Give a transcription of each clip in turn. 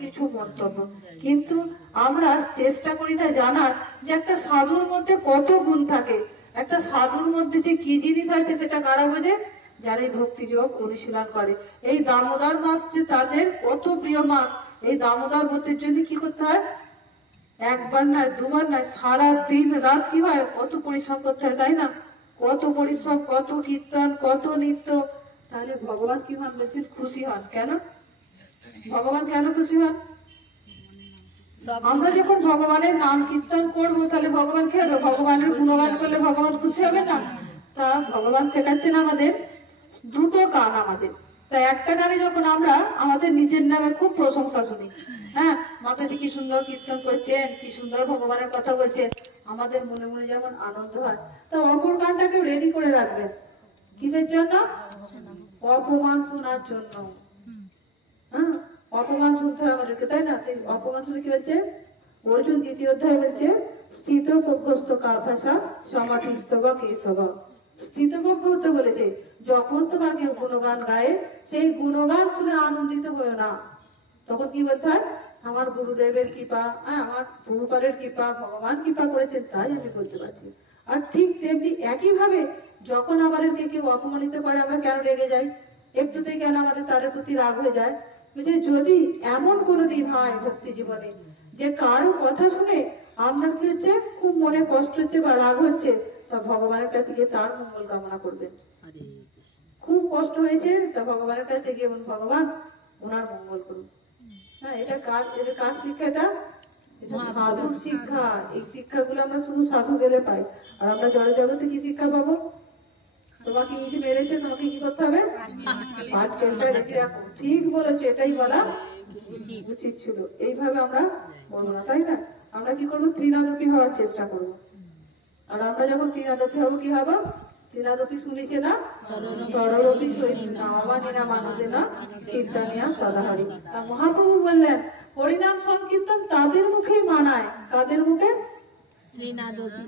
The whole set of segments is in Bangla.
কিছু মন্তব্য, কিন্তু আমরা চেষ্টা করি না জানার যে একটা সাধুর মধ্যে কত গুণ থাকে। একটা সাধুর মধ্যে যে কি জিনিস আছে সেটা কারা বোঝে? যারা এই ভক্তি যোগ অনুশীলন করে। এই দামোদর মাস যে তাদের কত প্রিয় মাস, এই দামোদর ব্রতের জন্য কি করতে হয়? একবার নয়, দুবার নয়, সারা দিন রাত কি হয়, কত পরিশ্রম করতে হয়, তাই না? কত পরিশ্রম, কত কীর্তন, কত নৃত্য। তাহলে ভগবান কি হন বলছেন? খুশি হন। কেন ভগবান কেন খুশি হন? আমরা যখন ভগবানের নাম কীর্তন করবো তাহলে ভগবান কি হবে? ভগবানের গুণগান করলে ভগবান খুশি হবে না? তা ভগবান শেখাচ্ছেন আমাদের দুটো গান আমাদের। তাই একটা গানে যখন আমরা আমাদের নিজের নামে খুব প্রশংসা শুনি, হ্যাঁ মাতাজি কি সুন্দর কীর্তন করছেন, কি সুন্দর ভগবানের কথা বলছেন, আমাদের মনে মনে যেমন আনন্দ হয়। তা অপর গানটাকে রেডি করে রাখবেন। কিসের জন্য? অপমান শোনার জন্য। হ্যাঁ অপমান শুনতে হয় আমাদেরকে, তাই না? অপমান শুনে কি হচ্ছে? অর্জুন দ্বিতীয় অধ্যায় বলছে স্থিত প্রজ্ঞস্থ ভাষা সমাধিস্থ কেশব। স্থিতপজ্ঞ হতে বলেছে। যখন তোমার কেউ গুণগান গায়ে সেই গুণগান শুনে আনন্দিত হয়েও না, তখন কি বলতে হয়? আমার গুরুদেবের কৃপা, আমার প্রভুপাদের কৃপা, ভগবান কৃপা করেছেন তাই আমি বলতে পারছি। আর ঠিক তেমনি একই ভাবে যখন আমাদেরকে কেউ অপমানিত করে আমরা কেন রেগে যাই? একটুতেই কেন আমাদের তাদের প্রতি রাগ হয়ে যায়? যদি এমন কোনো দিন হয় ভক্তি জীবনে যে কারো কথা শুনে আপনার কি হচ্ছে, খুব মনে কষ্ট হচ্ছে বা রাগ হচ্ছে, তা ভগবানের কাছে গিয়ে তার মঙ্গল কামনা করবেন। খুব কষ্ট হয়েছে, তা ভগবানের কাছে গিয়ে ভগবান ওনার মঙ্গল করুন। হ্যাঁ এটা কার শিক্ষা? এটা সাধুর শিক্ষা। এই শিক্ষাগুলো আমরা শুধু সাধু গেলে পাই। আর আমরা জড় জগতে কি শিক্ষা পাবো? তোমাকে ইট মেরেছে, তোমাকে কি করতে হবে? ঠিক বলেছো, এটাই বলা উচিত ছিল। এইভাবে আমরা বলবো না, তাই না? আমরা কি করবো? ত্রিনাদপি হওয়ার চেষ্টা করবো। আর আমরা যখন ত্রিনাদপি হবো কি হবো? ত্রিনাদপি শুনেছে না? তরলপি মানি না মানতে না কীর্তনিয়া সদাহরি। আর মহাপ্রভু বললেন হরিনাম সংকীর্তন তাদের মুখেই মানায়। কাদের মুখে?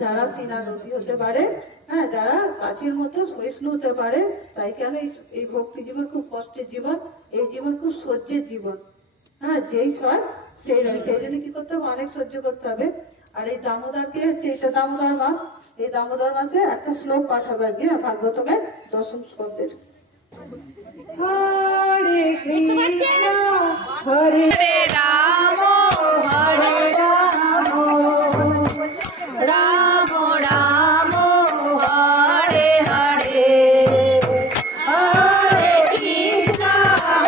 যারা ত্রিনাদপি হতে পারে, হ্যাঁ যারা কাছের মতো সহিষ্ণু হতে পারে। তাই কেন এই ভক্তি জীবন খুব কষ্টের জীবন, এই জীবন খুব সহ্যের জীবন। হ্যাঁ যেই সয় সেই জন্য কি করতে হবে? অনেক সহ্য করতে হবে। আর এই দামোদরকে, এটা দামোদর মাস, এই দামোদর মাসে একটা শ্লোক পাঠ হবে আজকে ভাগবতমের 10ম স্কন্ধের। হরে কৃষ্ণ হরে রাম হরে রাম রাম রাম হরে হরে হরে কৃষ্ণ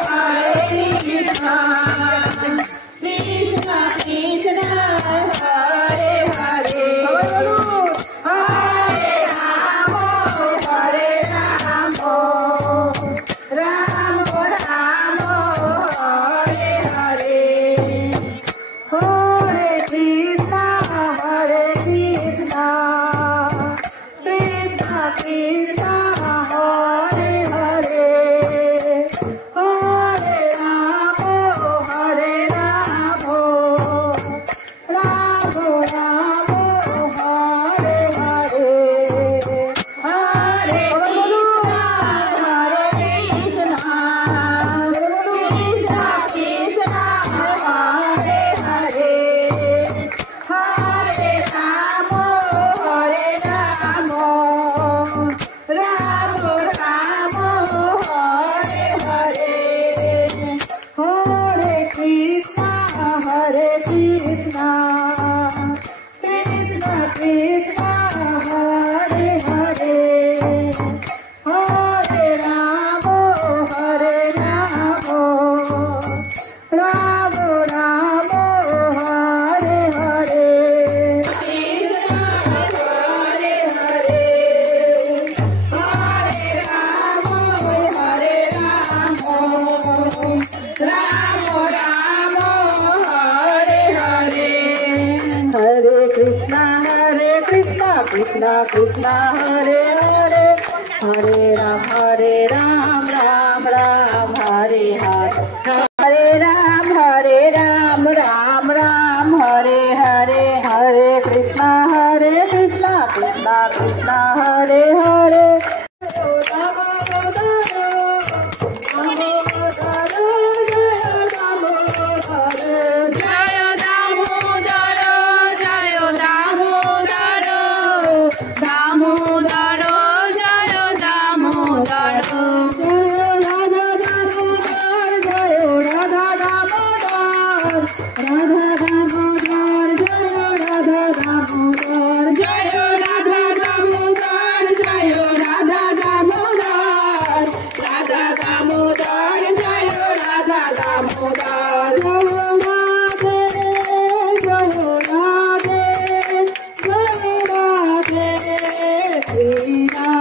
হরে কৃষ্ণ কৃষ্ণ কৃষ্ণ হরে হরে হরে রাম হরে রাম রাম রাম হরে হরে হরে কৃষ্ণ হরে কৃষ্ণ কৃষ্ণ কৃষ্ণ হরে হরে হরে রাম হরে রাম রাম রাম হরে হরে হরে কৃষ্ণ কৃষ্ণ কৃষ্ণ হরে হরে হরে রাম হরে রাম রাম রাম হরে হরে হরে কৃষ্ণ হরে কৃষ্ণ কৃষ্ণ কৃষ্ণ হরে হরে হরে রাম হরে রাম রাম রাম হরে হরে কৃষ্ণ হরে হরে হরে রাম হরে রাম রাম রাম হরে হরে হরে কৃষ্ণ কৃষ্ণ কৃষ্ণ হরে হরে হরে রাম রাম রাম হরে হরে হরে রাম রাম রাম হরে হরে হরে কৃষ্ণ কৃষ্ণ কৃষ্ণ হরে হরে হরে হরে